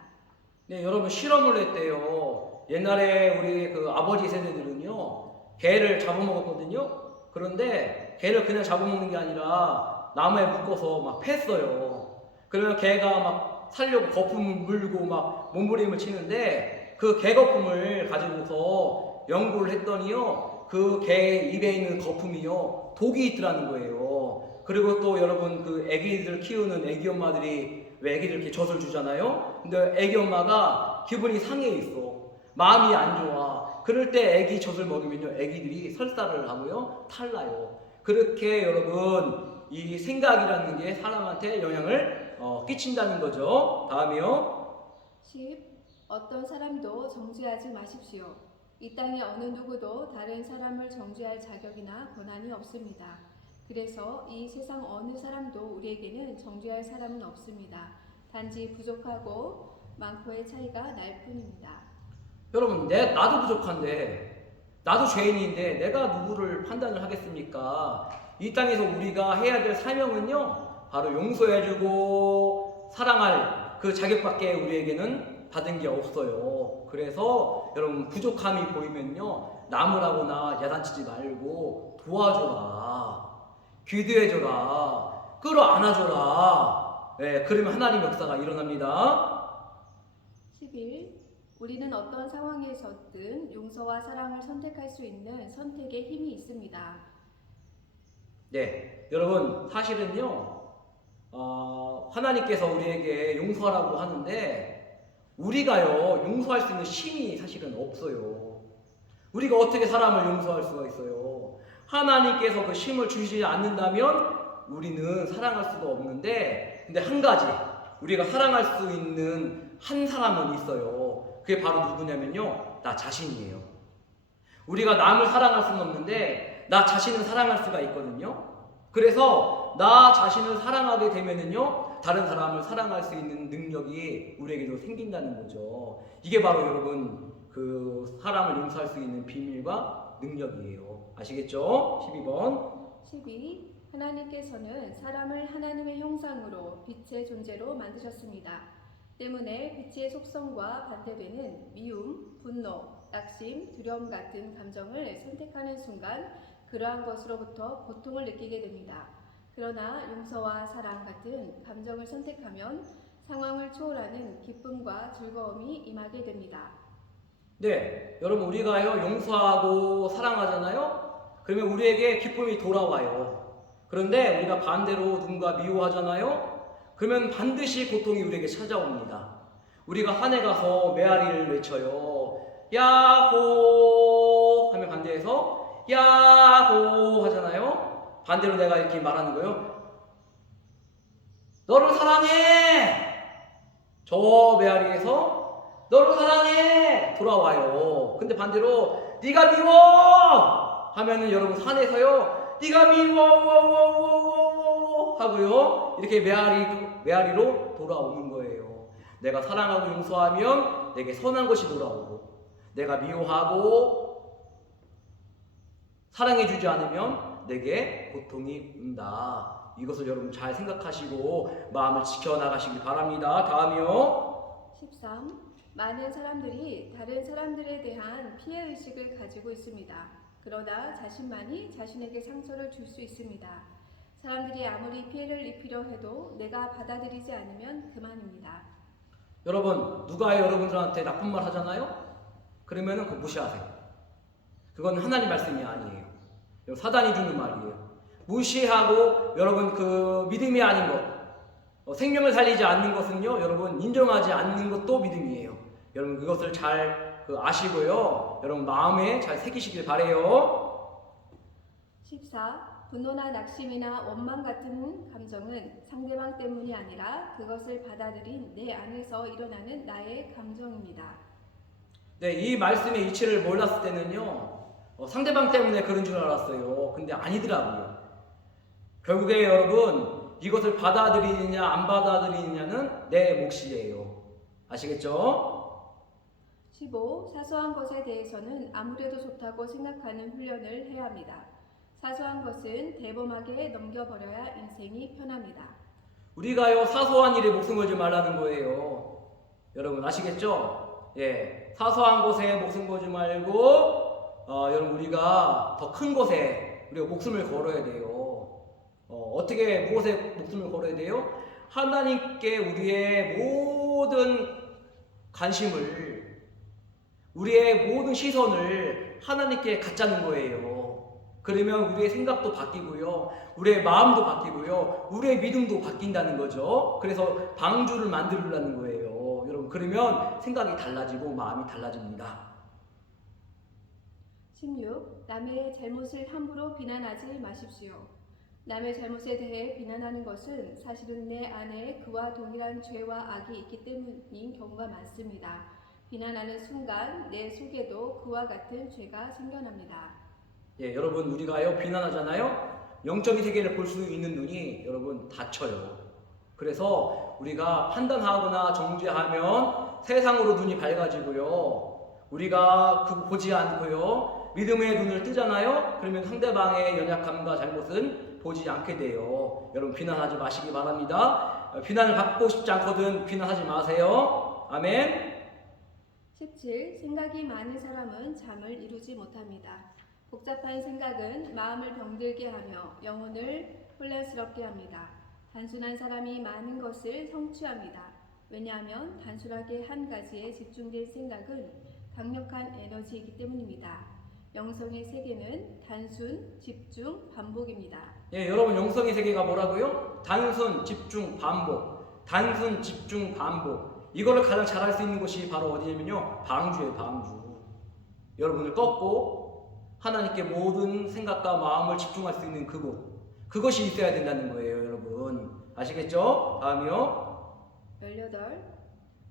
네, 여러분 실험을 했대요. 옛날에 우리 그 아버지 세대들은요, 개를 잡아먹었거든요. 그런데 개를 그냥 잡아먹는 게 아니라 나무에 묶어서 막 팼어요. 그러면 개가 막 살려고 거품을 물고 막 몸부림을 치는데 그 개 거품을 가지고서 연구를 했더니요, 그 개 입에 있는 거품이요 독이 있더라는 거예요. 그리고 또 여러분 그 애기들 키우는 애기 엄마들이 왜 애기들 이렇게 젖을 주잖아요. 근데 애기 엄마가 기분이 상해 있어. 마음이 안 좋아. 그럴 때 애기 젖을 먹이면요 애기들이 설사를 하고요 탈나요. 그렇게 여러분 이 생각이라는 게 사람한테 영향을 끼친다는 거죠. 다음이요. 10. 어떤 사람도 정죄하지 마십시오. 이 땅의 어느 누구도 다른 사람을 정죄할 자격이나 권한이 없습니다. 그래서 이 세상 어느 사람도 우리에게는 정죄할 사람은 없습니다. 단지 부족하고 많고의 차이가 날 뿐입니다. 여러분 나도 부족한데 나도 죄인인데 내가 누구를 판단을 하겠습니까? 이 땅에서 우리가 해야 될 사명은요 바로 용서해주고 사랑할 그 자격밖에 우리에게는 받은 게 없어요. 그래서 여러분 부족함이 보이면요 나무라거나 야단치지 말고 도와줘라, 기도해줘라, 끌어안아줘라. 네, 그러면 하나님 역사가 일어납니다. 11. 우리는 어떤 상황에서든 용서와 사랑을 선택할 수 있는 선택의 힘이 있습니다. 네, 여러분 사실은요 하나님께서 우리에게 용서하라고 하는데 우리가요 용서할 수 있는 힘이 사실은 없어요. 우리가 어떻게 사람을 용서할 수가 있어요? 하나님께서 그 힘을 주시지 않는다면 우리는 사랑할 수가 없는데, 근데 한 가지 우리가 사랑할 수 있는 한 사람은 있어요. 그게 바로 누구냐면요 나 자신이에요. 우리가 남을 사랑할 수는 없는데 나 자신을 사랑할 수가 있거든요. 그래서 나 자신을 사랑하게 되면은요 다른 사람을 사랑할 수 있는 능력이 우리에게도 생긴다는 거죠. 이게 바로 여러분 그 사람을 용서할 수 있는 비밀과 능력이에요. 아시겠죠? 12번. 12. 하나님께서는 사람을 하나님의 형상으로 빛의 존재로 만드셨습니다. 때문에 빛의 속성과 반대되는 미움, 분노, 낙심, 두려움 같은 감정을 선택하는 순간 그러한 것으로부터 고통을 느끼게 됩니다. 그러나 용서와 사랑 같은 감정을 선택하면 상황을 초월하는 기쁨과 즐거움이 임하게 됩니다. 네, 여러분 우리가요 용서하고 사랑하잖아요. 그러면 우리에게 기쁨이 돌아와요. 그런데 우리가 반대로 누군가 미워하잖아요. 그러면 반드시 고통이 우리에게 찾아옵니다. 우리가 산에 가서 메아리를 외쳐요. 야호 하면 반대에서 야호 하잖아요. 반대로 내가 이렇게 말하는 거예요. 너를 사랑해. 저 메아리에서 너를 사랑해 돌아와요. 근데 반대로 네가 미워 하면은 여러분 산에서요 네가 미워 하고요 이렇게 메아리로 돌아오는 거예요. 내가 사랑하고 용서하면 내게 선한 것이 돌아오고, 내가 미워하고 사랑해주지 않으면 내게 고통이 온다. 이것을 여러분 잘 생각하시고 마음을 지켜나가시길 바랍니다. 다음이요. 13. 많은 사람들이 다른 사람들에 대한 피해의식을 가지고 있습니다. 그러나 자신만이 자신에게 상처를 줄 수 있습니다. 사람들이 아무리 피해를 입히려 해도 내가 받아들이지 않으면 그만입니다. 여러분, 누가 여러분들한테 나쁜 말 하잖아요? 그러면은 그거 무시하세요. 그건 하나님 말씀이 아니에요. 사단이 주는 말이에요. 무시하고 여러분 그 믿음이 아닌 것, 생명을 살리지 않는 것은요, 여러분 인정하지 않는 것도 믿음이에요. 여러분 그것을 잘 아시고요, 여러분 마음에 잘 새기시길 바래요. 14. 분노나 낙심이나 원망 같은 감정은 상대방 때문이 아니라 그것을 받아들인 내 안에서 일어나는 나의 감정입니다. 네, 이 말씀의 이치를 몰랐을 때는요, 상대방 때문에 그런 줄 알았어요. 근데 아니더라고요. 결국에 여러분 이것을 받아들이느냐 안 받아들이느냐는 내 몫이에요. 아시겠죠? 15. 사소한 것에 대해서는 아무래도 좋다고 생각하는 훈련을 해야 합니다. 사소한 것은 대범하게 넘겨버려야 인생이 편합니다. 우리가요 사소한 일에 목숨 걸지 말라는 거예요. 여러분 아시겠죠? 예, 사소한 것에 목숨 걸지 말고 여러분 우리가 더 큰 것에 우리가 목숨을 걸어야 돼요. 어떻게 무엇에 목숨을 걸어야 돼요? 하나님께 우리의 모든 관심을, 우리의 모든 시선을 하나님께 갖자는 거예요. 그러면 우리의 생각도 바뀌고요, 우리의 마음도 바뀌고요, 우리의 믿음도 바뀐다는 거죠. 그래서 방주를 만들려는 거예요. 여러분 그러면 생각이 달라지고 마음이 달라집니다. 16. 남의 잘못을 함부로 비난하지 마십시오. 남의 잘못에 대해 비난하는 것은 사실은 내 안에 그와 동일한 죄와 악이 있기 때문인 경우가 많습니다. 비난하는 순간 내 속에도 그와 같은 죄가 생겨납니다. 예, 여러분 우리가요 비난하잖아요. 영적인 세계를 볼 수 있는 눈이 여러분 닫혀요. 그래서 우리가 판단하거나 정죄하면 세상으로 눈이 밝아지고요, 우리가 그거 보지 않고요 믿음의 눈을 뜨잖아요. 그러면 상대방의 연약함과 잘못은 보지 않게 돼요. 여러분 비난하지 마시기 바랍니다. 비난을 받고 싶지 않거든 비난하지 마세요. 아멘. 17. 생각이 많은 사람은 잠을 이루지 못합니다. 복잡한 생각은 마음을 병들게 하며 영혼을 혼란스럽게 합니다. 단순한 사람이 많은 것을 성취합니다. 왜냐하면 단순하게 한 가지에 집중된 생각은 강력한 에너지이기 때문입니다. 영성의 세계는 단순, 집중, 반복입니다. 예, 여러분 영성의 세계가 뭐라고요? 단순, 집중, 반복. 단순, 집중, 반복. 이거를 가장 잘할 수 있는 곳이 바로 어디냐면요, 방주예요, 방주. 여러분을 꺾고 하나님께 모든 생각과 마음을 집중할 수 있는 그곳. 그것이 있어야 된다는 거예요, 여러분. 아시겠죠? 다음이요. 18.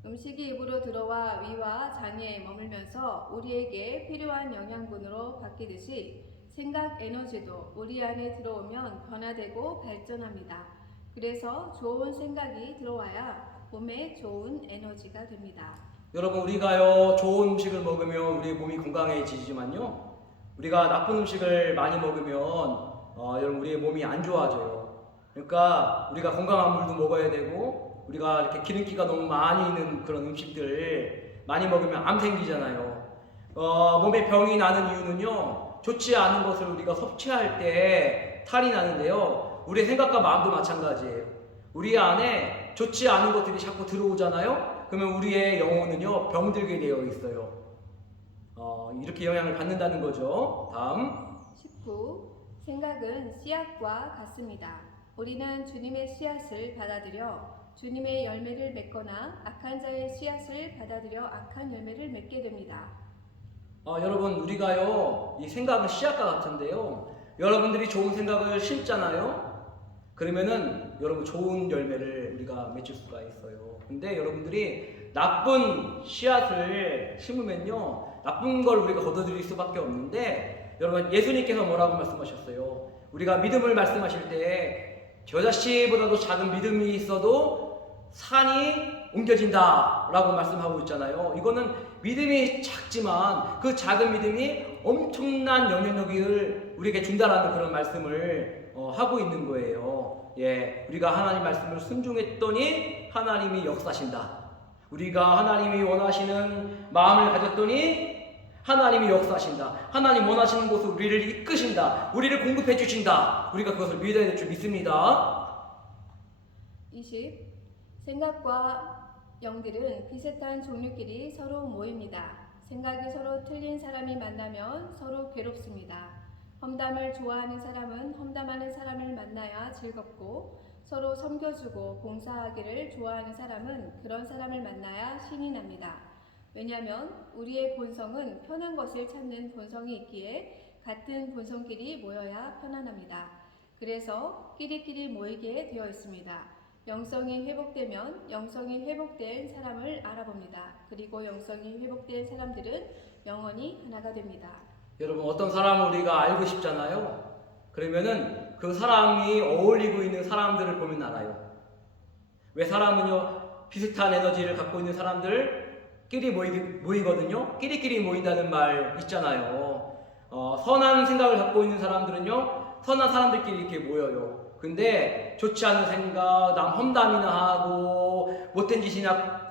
음식이 입으로 들어와 위와 장에 머물면서 우리에게 필요한 영양분으로 바뀌듯이 생각 에너지도 우리 안에 들어오면 변화되고 발전합니다. 그래서 좋은 생각이 들어와야 몸에 좋은 에너지가 됩니다. 여러분 우리가요 좋은 음식을 먹으면 우리 몸이 건강해지지만요, 우리가 나쁜 음식을 많이 먹으면 여러분 우리의 몸이 안 좋아져요. 그러니까 우리가 건강한 물도 먹어야 되고, 우리가 이렇게 기름기가 너무 많이 있는 그런 음식들 많이 먹으면 암 생기잖아요. 몸에 병이 나는 이유는요, 좋지 않은 것을 우리가 섭취할 때 탈이 나는데요, 우리의 생각과 마음도 마찬가지예요. 우리 안에 좋지 않은 것들이 자꾸 들어오잖아요. 그러면 우리의 영혼은요 병들게 되어 있어요. 이렇게 영향을 받는다는 거죠. 다음. 19. 생각은 씨앗과 같습니다. 우리는 주님의 씨앗을 받아들여 주님의 열매를 맺거나 악한 자의 씨앗을 받아들여 악한 열매를 맺게 됩니다. 여러분 우리가요 이 생각은 씨앗과 같은데요, 여러분들이 좋은 생각을 심잖아요. 그러면은 여러분 좋은 열매를 우리가 맺을 수가 있어요. 근데 여러분들이 나쁜 씨앗을 심으면요, 나쁜 걸 우리가 거둬들일 수밖에 없는데, 여러분 예수님께서 뭐라고 말씀하셨어요? 우리가 믿음을 말씀하실 때 겨자씨보다도 작은 믿음이 있어도 산이 옮겨진다 라고 말씀하고 있잖아요. 이거는 믿음이 작지만 그 작은 믿음이 엄청난 영향력을 우리에게 준다라는 그런 말씀을 하고 있는 거예요. 예, 우리가 하나님 말씀을 순종했더니 하나님이 역사하신다. 우리가 하나님이 원하시는 마음을 가졌더니 하나님이 역사하신다. 하나님 원하시는 곳으로 우리를 이끄신다. 우리를 공급해 주신다. 우리가 그것을 믿어야 될 줄 믿습니다. 20. 생각과 영들은 비슷한 종류끼리 서로 모입니다. 생각이 서로 틀린 사람이 만나면 서로 괴롭습니다. 험담을 좋아하는 사람은 험담하는 사람을 만나야 즐겁고, 서로 섬겨주고 봉사하기를 좋아하는 사람은 그런 사람을 만나야 신이 납니다. 왜냐하면 우리의 본성은 편한 것을 찾는 본성이 있기에 같은 본성끼리 모여야 편안합니다. 그래서 끼리끼리 모이게 되어 있습니다. 영성이 회복되면 영성이 회복된 사람을 알아봅니다. 그리고 영성이 회복된 사람들은 영원히 하나가 됩니다. 여러분 어떤 사람을 우리가 알고 싶잖아요. 그러면은 그 사람이 어울리고 있는 사람들을 보면 알아요. 왜 사람은요 비슷한 에너지를 갖고 있는 사람들끼리 모이거든요. 끼리끼리 모인다는 말 있잖아요. 선한 생각을 갖고 있는 사람들은요 선한 사람들끼리 이렇게 모여요. 근데 좋지 않은 생각, 남 험담이나 하고 못된 짓이나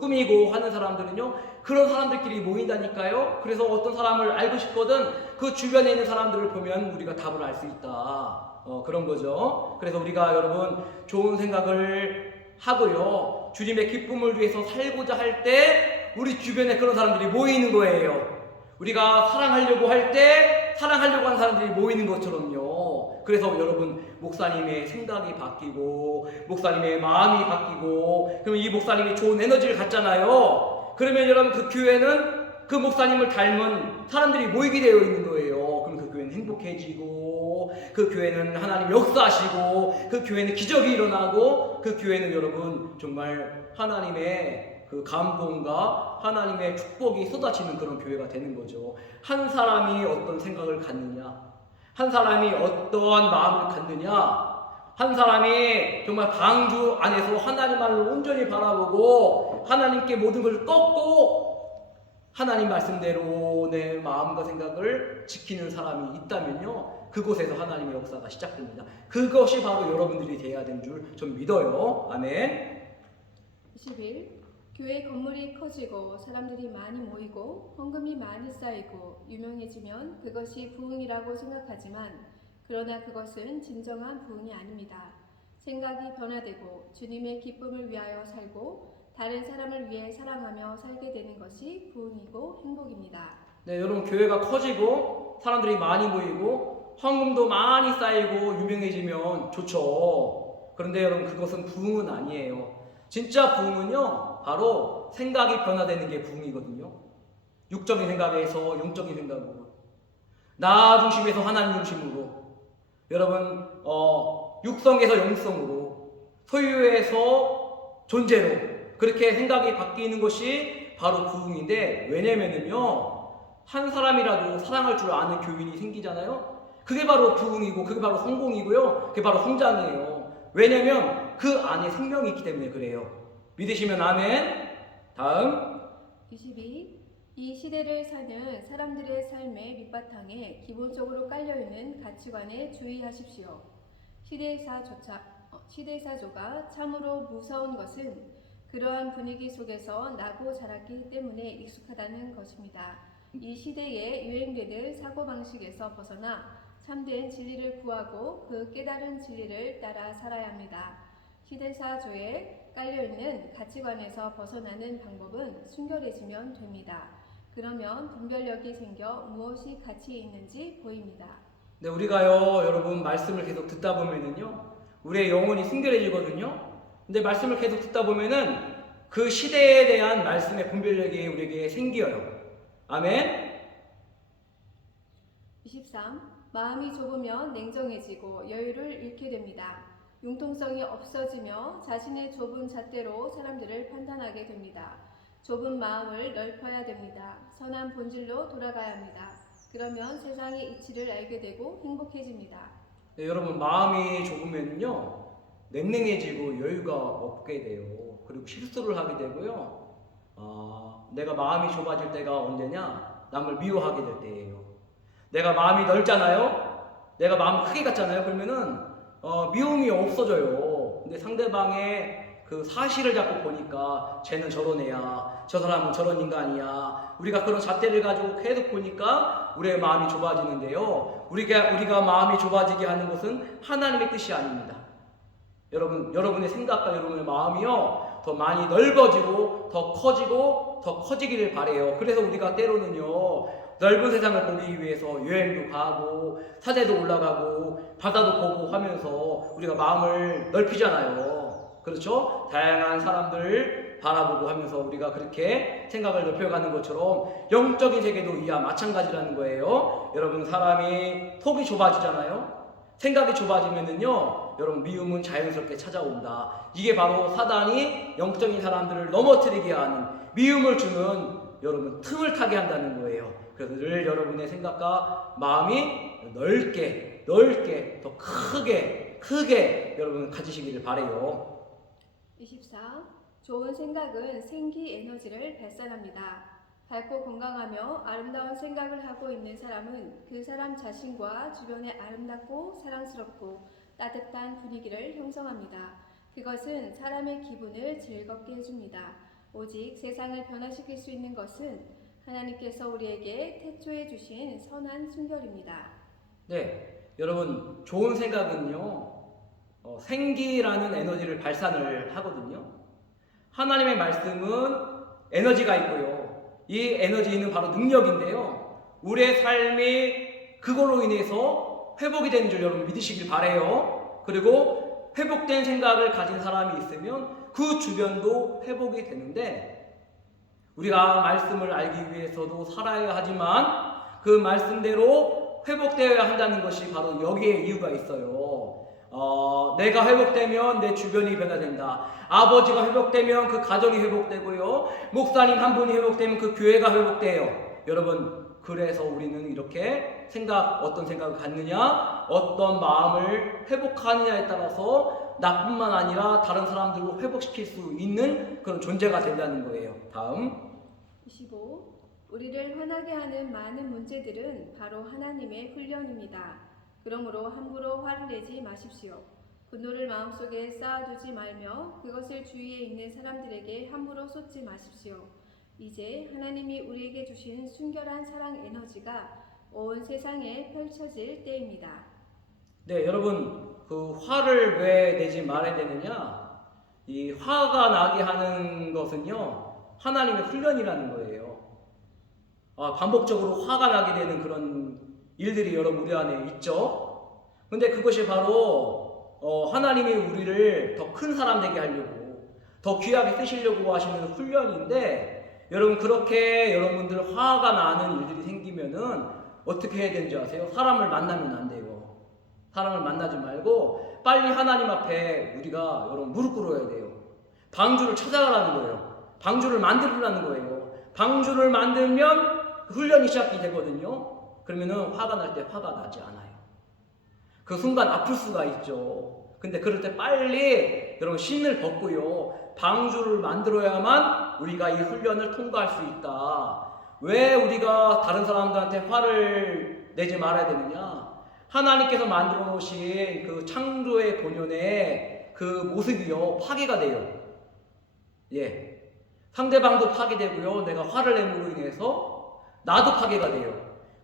꾸미고 하는 사람들은요 그런 사람들끼리 모인다니까요. 그래서 어떤 사람을 알고 싶거든 그 주변에 있는 사람들을 보면 우리가 답을 알 수 있다. 그런 거죠. 그래서 우리가 여러분 좋은 생각을 하고요 주님의 기쁨을 위해서 살고자 할 때 우리 주변에 그런 사람들이 모이는 거예요. 우리가 사랑하려고 할 때 사랑하려고 하는 사람들이 모이는 것처럼요. 그래서 여러분 목사님의 생각이 바뀌고 목사님의 마음이 바뀌고 그러면 이 목사님이 좋은 에너지를 갖잖아요. 그러면 여러분 그 교회는 그 목사님을 닮은 사람들이 모이게 되어 있는 거예요. 그럼 그 교회는 행복해지고 그 교회는 하나님 역사하시고 그 교회는 기적이 일어나고 그 교회는 여러분 정말 하나님의 그 감동과 하나님의 축복이 쏟아지는 그런 교회가 되는 거죠. 한 사람이 어떤 생각을 갖느냐, 한 사람이 어떠한 마음을 갖느냐, 한 사람이 정말 방주 안에서 하나님만을 온전히 바라보고 하나님께 모든 것을 꺾고 하나님 말씀대로 내 마음과 생각을 지키는 사람이 있다면요 그곳에서 하나님의 역사가 시작됩니다. 그것이 바로 여러분들이 돼야 되는 줄 좀 믿어요. 아멘. 21. 교회 건물이 커지고 사람들이 많이 모이고 헌금이 많이 쌓이고 유명해지면 그것이 부흥이라고 생각하지만 그러나 그것은 진정한 부흥이 아닙니다. 생각이 변화되고 주님의 기쁨을 위하여 살고 다른 사람을 위해 사랑하며 살게 되는 것이 부흥이고 행복입니다. 네, 여러분 교회가 커지고 사람들이 많이 모이고 헌금도 많이 쌓이고 유명해지면 좋죠. 그런데 여러분 그것은 부흥은 아니에요. 진짜 부흥은요 바로 생각이 변화되는 게 부흥이거든요. 육적인 생각에서 영적인 생각으로, 나 중심에서 하나님 중심으로, 여러분 육성에서 영성으로, 소유에서 존재로 그렇게 생각이 바뀌는 것이 바로 부흥인데, 왜냐면은요 한 사람이라도 사랑할 줄 아는 교인이 생기잖아요. 그게 바로 부흥이고 그게 바로 성공이고요 그게 바로 성장이에요. 왜냐면 그 안에 생명이 있기 때문에 그래요. 믿으시면 아멘. 다음 22. 이 시대를 사는 사람들의 삶의 밑바탕에 기본적으로 깔려있는 가치관에 주의하십시오. 시대사조가 참으로 무서운 것은 그러한 분위기 속에서 나고 자랐기 때문에 익숙하다는 것입니다. 이 시대에 유행되는 사고방식에서 벗어나 참된 진리를 구하고 그 깨달은 진리를 따라 살아야 합니다. 시대사조에 깔려있는 가치관에서 벗어나는 방법은 순결해지면 됩니다. 그러면 분별력이 생겨 무엇이 가치 있는지 보입니다. 네, 우리가요 여러분 말씀을 계속 듣다 보면은요 우리의 영혼이 순결해지거든요. 근데 말씀을 계속 듣다 보면은 그 시대에 대한 말씀의 분별력이 우리에게 생겨요. 아멘. 23. 마음이 좁으면 냉정해지고 여유를 잃게 됩니다. 융통성이 없어지며 자신의 좁은 잣대로 사람들을 판단하게 됩니다. 좁은 마음을 넓혀야 됩니다. 선한 본질로 돌아가야 합니다. 그러면 세상의 이치를 알게 되고 행복해집니다. 네, 여러분 마음이 좁으면요 냉랭해지고 여유가 없게 돼요. 그리고 실수를 하게 되고요. 내가 마음이 좁아질 때가 언제냐? 남을 미워하게 될 때예요. 내가 마음이 넓잖아요. 내가 마음 크게 갖잖아요. 그러면은 미움이 없어져요. 근데 상대방의 그 사실을 자꾸 보니까 쟤는 저런 애야, 저 사람은 저런 인간이야. 우리가 그런 잣대를 가지고 계속 보니까 우리의 마음이 좁아지는데요. 우리가 마음이 좁아지게 하는 것은 하나님의 뜻이 아닙니다. 여러분의 생각과 여러분의 마음이요 더 많이 넓어지고 더 커지고 더 커지기를 바래요. 그래서 우리가 때로는요 넓은 세상을 보기 위해서 여행도 가고 산에도 올라가고 바다도 보고 하면서 우리가 마음을 넓히잖아요. 그렇죠? 다양한 사람들을 바라보고 하면서 우리가 그렇게 생각을 넓혀가는 것처럼 영적인 세계도 이와 마찬가지라는 거예요. 여러분 사람이 속이 좁아지잖아요. 생각이 좁아지면은요 여러분 미움은 자연스럽게 찾아온다. 이게 바로 사단이 영적인 사람들을 넘어뜨리게 하는 미움을 주는 여러분 틈을 타게 한다는 거예요. 그래서 늘 여러분의 생각과 마음이 넓게 더 크게 여러분 가지시기를 바래요. 24. 좋은 생각은 생기 에너지를 발산합니다. 밝고 건강하며 아름다운 생각을 하고 있는 사람은 그 사람 자신과 주변의 아름답고 사랑스럽고 따뜻한 분위기를 형성합니다. 그것은 사람의 기분을 즐겁게 해줍니다. 오직 세상을 변화시킬 수 있는 것은 하나님께서 우리에게 태초해 주신 선한 순결입니다. 네, 여러분 좋은 생각은요 생기라는 에너지를 발산을 하거든요. 하나님의 말씀은 에너지가 있고요. 이 에너지는 바로 능력인데요. 우리의 삶이 그걸로 인해서 회복이 되는 줄 여러분 믿으시길 바래요. 그리고 회복된 생각을 가진 사람이 있으면 그 주변도 회복이 되는데 우리가 말씀을 알기 위해서도 살아야 하지만 그 말씀대로 회복되어야 한다는 것이 바로 여기에 이유가 있어요. 내가 회복되면 내 주변이 변화된다. 아버지가 회복되면 그 가정이 회복되고요. 목사님 한 분이 회복되면 그 교회가 회복돼요. 여러분 그래서 우리는 이렇게 어떤 생각을 갖느냐, 어떤 마음을 회복하느냐에 따라서 나뿐만 아니라 다른 사람들도 회복시킬 수 있는 그런 존재가 된다는 거예요. 다음 25. 우리를 화나게 하는 많은 문제들은 바로 하나님의 훈련입니다. 그러므로 함부로 화를 내지 마십시오. 분노를 마음속에 쌓아두지 말며 그것을 주위에 있는 사람들에게 함부로 쏟지 마십시오. 이제 하나님이 우리에게 주신 순결한 사랑 에너지가 온 세상에 펼쳐질 때입니다. 네, 여러분 그 화를 왜 내지 말아야 되느냐? 이 화가 나게 하는 것은요 하나님의 훈련이라는 거예요. 반복적으로 화가 나게 되는 그런 일들이 여러분 우리 안에 있죠. 근데 그것이 바로 하나님이 우리를 더 큰 사람 되게 하려고 더 귀하게 쓰시려고 하시는 훈련인데 여러분 그렇게 여러분들 화가 나는 일들이 생기면은 어떻게 해야 되는지 아세요? 사람을 만나면 안 돼요. 사람을 만나지 말고 빨리 하나님 앞에 우리가 여러분 무릎 꿇어야 돼요. 방주를 찾아가라는 거예요. 방주를 만들라는 거예요. 방주를 만들면 훈련이 시작이 되거든요. 그러면은 화가 날 때 화가 나지 않아요. 그 순간 아플 수가 있죠. 근데 그럴 때 빨리 여러분 신을 벗고요. 방주를 만들어야만 우리가 이 훈련을 통과할 수 있다. 왜 우리가 다른 사람들한테 화를 내지 말아야 되느냐? 하나님께서 만들어 놓으신 그 창조의 본연의 그 모습이요. 파괴가 돼요. 예. 상대방도 파괴되고요. 내가 화를 내므로 인해서 나도 파괴가 돼요.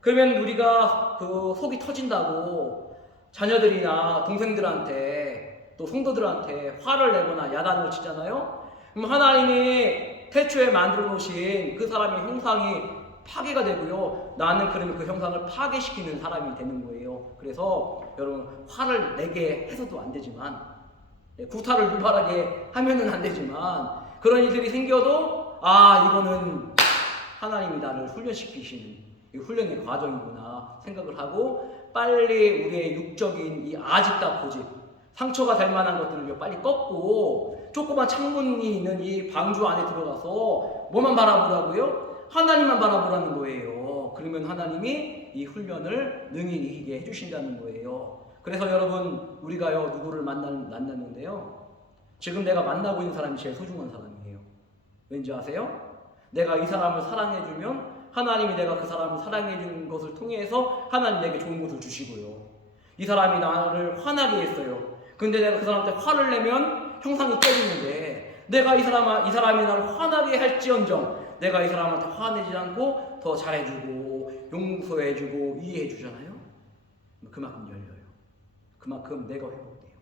그러면 우리가 그 속이 터진다고 자녀들이나 동생들한테 또 성도들한테 화를 내거나 야단을 치잖아요. 그럼 하나님이 태초에 만들어 놓으신 그 사람의 형상이 파괴가 되고요. 나는 그러면 그 형상을 파괴시키는 사람이 되는 거예요. 그래서 여러분 화를 내게 해서도 안 되지만 구타를 유발하게 하면은 안 되지만 그런 일들이 생겨도 이거는 하나님이 나를 훈련시키시는 이 훈련의 과정이구나 생각을 하고 빨리 우리의 육적인 이 아집과 고집, 상처가 될 만한 것들을 빨리 꺾고 조그만 창문이 있는 이 방주 안에 들어가서 뭐만 바라보라고요? 하나님만 바라보라는 거예요. 그러면 하나님이 이 훈련을 능히 이기게 해주신다는 거예요. 그래서 여러분, 우리가요 누구를 만났는데요, 지금 내가 만나고 있는 사람이 제일 소중한 사람이에요. 왠지 아세요? 내가 이 사람을 사랑해주면 하나님이 내가 그 사람을 사랑해주는 것을 통해서 하나님 내게 좋은 것을 주시고요, 이 사람이 나를 화나게 했어요. 근데 내가 그 사람한테 화를 내면 형상이 깨지는데, 내가 이 사람이 나를 화나게 할지언정 내가 이 사람한테 화내지 않고 더 잘해주고 용서해주고 이해해주잖아요. 그만큼 열려요. 그만큼 내가 회복돼요.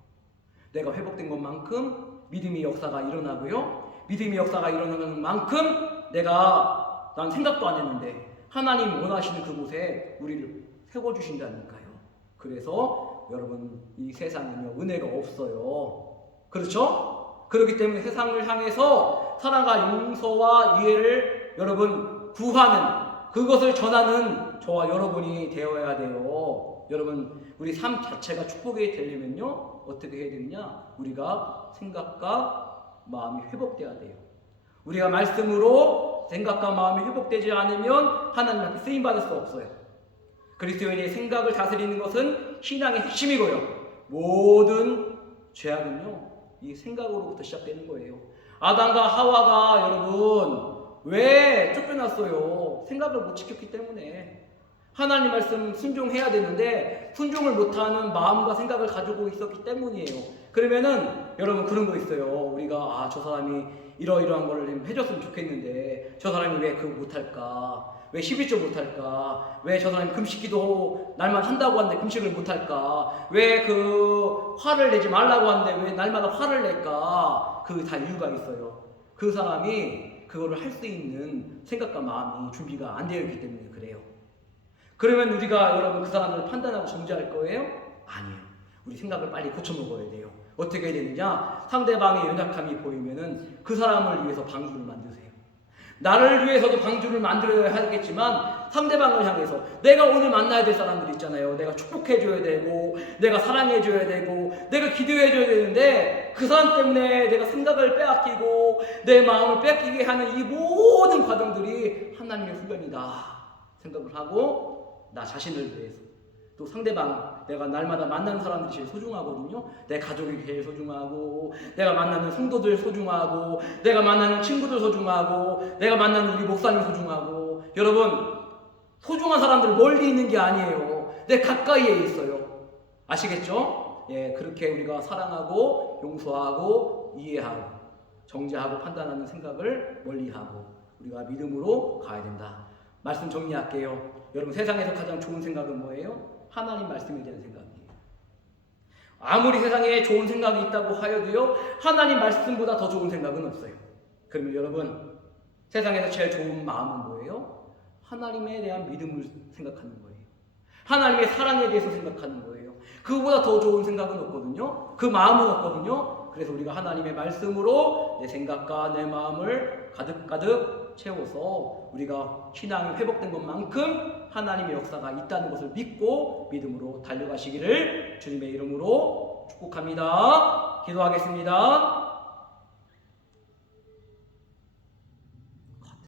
내가 회복된 것만큼 믿음의 역사가 일어나고요, 믿음의 역사가 일어나는 만큼 난 생각도 안 했는데 하나님 원하시는 그곳에 우리를 세워주신다니까요. 그래서 여러분, 이 세상은요 은혜가 없어요. 그렇죠? 그렇기 때문에 세상을 향해서 사랑과 용서와 이해를 여러분 구하는, 그것을 전하는 저와 여러분이 되어야 돼요. 여러분, 우리 삶 자체가 축복이 되려면요 어떻게 해야 되느냐? 우리가 생각과 마음이 회복돼야 돼요. 우리가 말씀으로 생각과 마음이 회복되지 않으면 하나님 앞에 쓰임받을 수 없어요. 그리스도인의 생각을 다스리는 것은 신앙의 핵심이고요, 모든 죄악은요 이 생각으로부터 시작되는 거예요. 아담과 하와가 여러분 왜 쫓겨났어요? 생각을 못 지켰기 때문에. 하나님 말씀 순종해야 되는데 순종을 못하는 마음과 생각을 가지고 있었기 때문이에요. 그러면은 여러분 그런 거 있어요. 우리가 저 사람이 이러이러한 거를 좀 해줬으면 좋겠는데 저 사람이 왜 그거 못할까? 왜 11조 못할까? 왜 저 사람이 금식기도 날만 한다고 하는데 금식을 못할까? 왜 그 화를 내지 말라고 하는데 왜 날마다 화를 낼까? 그 다 이유가 있어요. 그 사람이 그거를 할 수 있는 생각과 마음이 준비가 안 되어 있기 때문에 그래요. 그러면 우리가 여러분 그 사람을 판단하고 정죄할 거예요? 아니에요. 우리 생각을 빨리 고쳐먹어야 돼요. 어떻게 해야 되느냐? 상대방의 연약함이 보이면은 그 사람을 위해서 방주를 만드세요. 나를 위해서도 방주를 만들어야 하겠지만 상대방을 향해서, 내가 오늘 만나야 될 사람들이 있잖아요. 내가 축복해줘야 되고 내가 사랑해줘야 되고 내가 기도해줘야 되는데 그 사람 때문에 내가 생각을 빼앗기고 내 마음을 뺏기게 하는 이 모든 과정들이 하나님의 훈련이다 생각을 하고 나 자신을 위해서, 또 상대방, 내가 날마다 만나는 사람들이 제일 소중하거든요. 내 가족이 제일 소중하고, 내가 만나는 성도들 소중하고, 내가 만나는 친구들 소중하고, 내가 만나는 우리 목사님 소중하고. 여러분, 소중한 사람들 멀리 있는 게 아니에요. 내 가까이에 있어요. 아시겠죠? 예, 그렇게 우리가 사랑하고 용서하고 이해하고 정죄하고 판단하는 생각을 멀리하고 우리가 믿음으로 가야 된다. 말씀 정리할게요. 여러분, 세상에서 가장 좋은 생각은 뭐예요? 하나님 말씀에 대한 생각이에요. 아무리 세상에 좋은 생각이 있다고 하여도요, 하나님 말씀보다 더 좋은 생각은 없어요. 그러면 여러분, 세상에서 제일 좋은 마음은 뭐예요? 하나님에 대한 믿음을 생각하는 거예요. 하나님의 사랑에 대해서 생각하는 거예요. 그거보다 더 좋은 생각은 없거든요. 그 마음은 없거든요. 그래서 우리가 하나님의 말씀으로 내 생각과 내 마음을 가득가득 채워서 우리가 신앙이 회복된 것만큼 하나님의 역사가 있다는 것을 믿고 믿음으로 달려가시기를 주님의 이름으로 축복합니다. 기도하겠습니다.